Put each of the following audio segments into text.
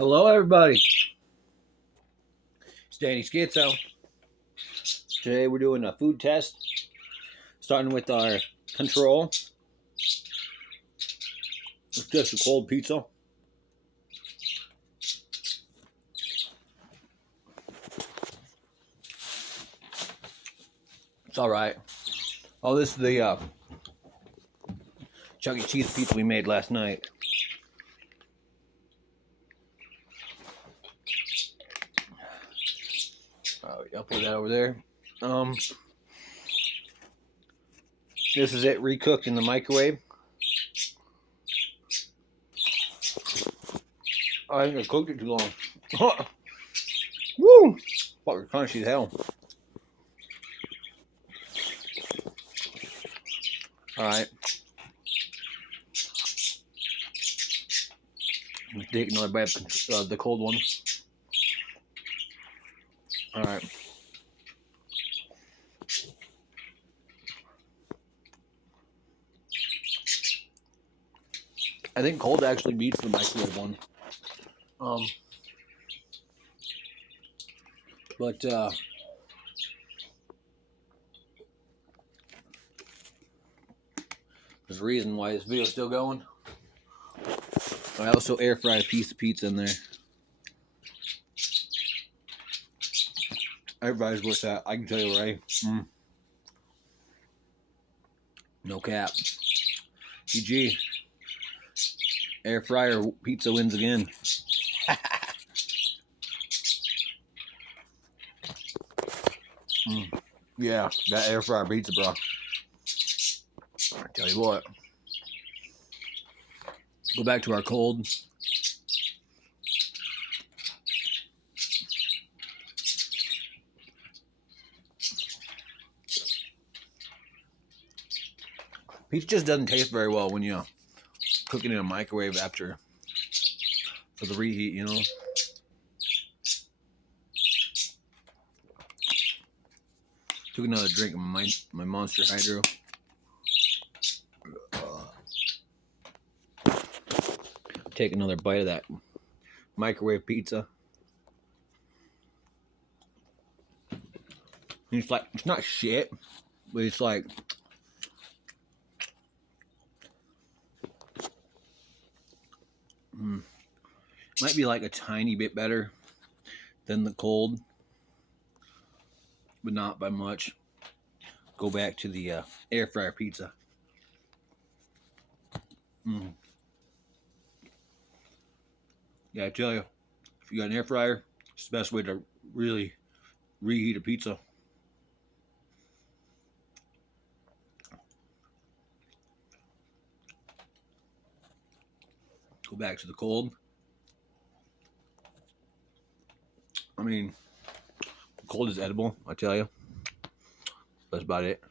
Hello, everybody. It's Danny Schizo. Today we're doing a food test, starting with our control. It's just a cold pizza. It's all right. Oh, this is the Chuck E. Cheese pizza we made last night. I'll put that over there. This is it recooked in the microwave. I think I cooked it too long. Woo! Fucking crunchy as hell. Alright. Take another bite of the cold one. Alright. I think cold actually beats the microwave one. But there's a reason why this video is still going. I also air fried a piece of pizza in there. Everybody's worth that. I can tell you, right? No cap. GG. Air fryer pizza wins again. Yeah, that air fryer pizza, bro. I tell you what. Go back to our cold. Pizza just doesn't taste very well when you cook it in a microwave after for the reheat, you know. Took another drink of my Monster Hydro. Take another bite of that microwave pizza. And it's like, it's not shit, but it's like, might be like a tiny bit better than the cold, but not by much. Go back to the air fryer pizza. Yeah, I tell you, if you got an air fryer, it's the best way to really reheat a pizza. Go back to the cold. I mean, cold is edible, I tell you. That's about it.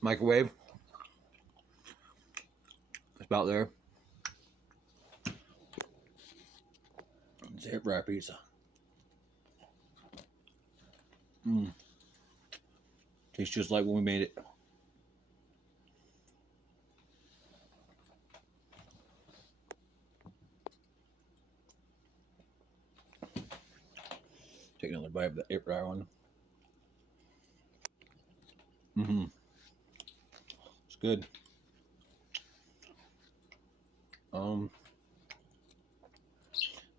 Microwave. It's about there. It's air fryer pizza. Tastes just like when we made it. Take another bite of the air fryer one. It's good.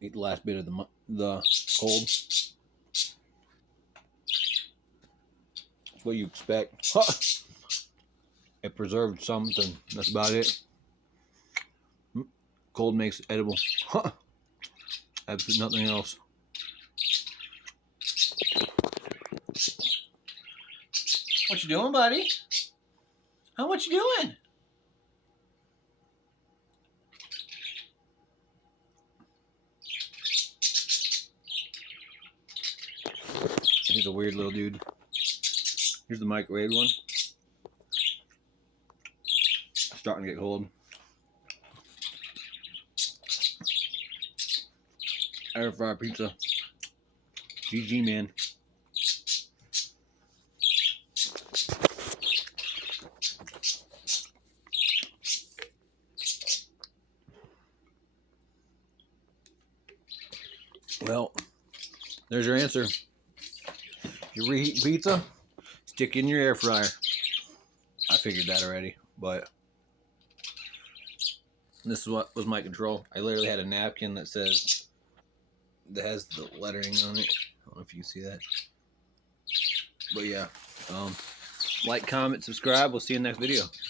Eat the last bit of the cold. That's what you expect. It preserved something. That's about it. Cold makes it edible. Absolutely nothing else. What you doing, buddy? How much you doing? He's a weird little dude. Here's the microwave one. Starting to get cold. Air fryer pizza. GG, man. Well, there's your answer. You reheat pizza, stick it in your air fryer. I figured that already, but this is what was my control. I literally had a napkin that has the lettering on it. I don't know if you can see that. But yeah, like, comment, subscribe. We'll see you in the next video.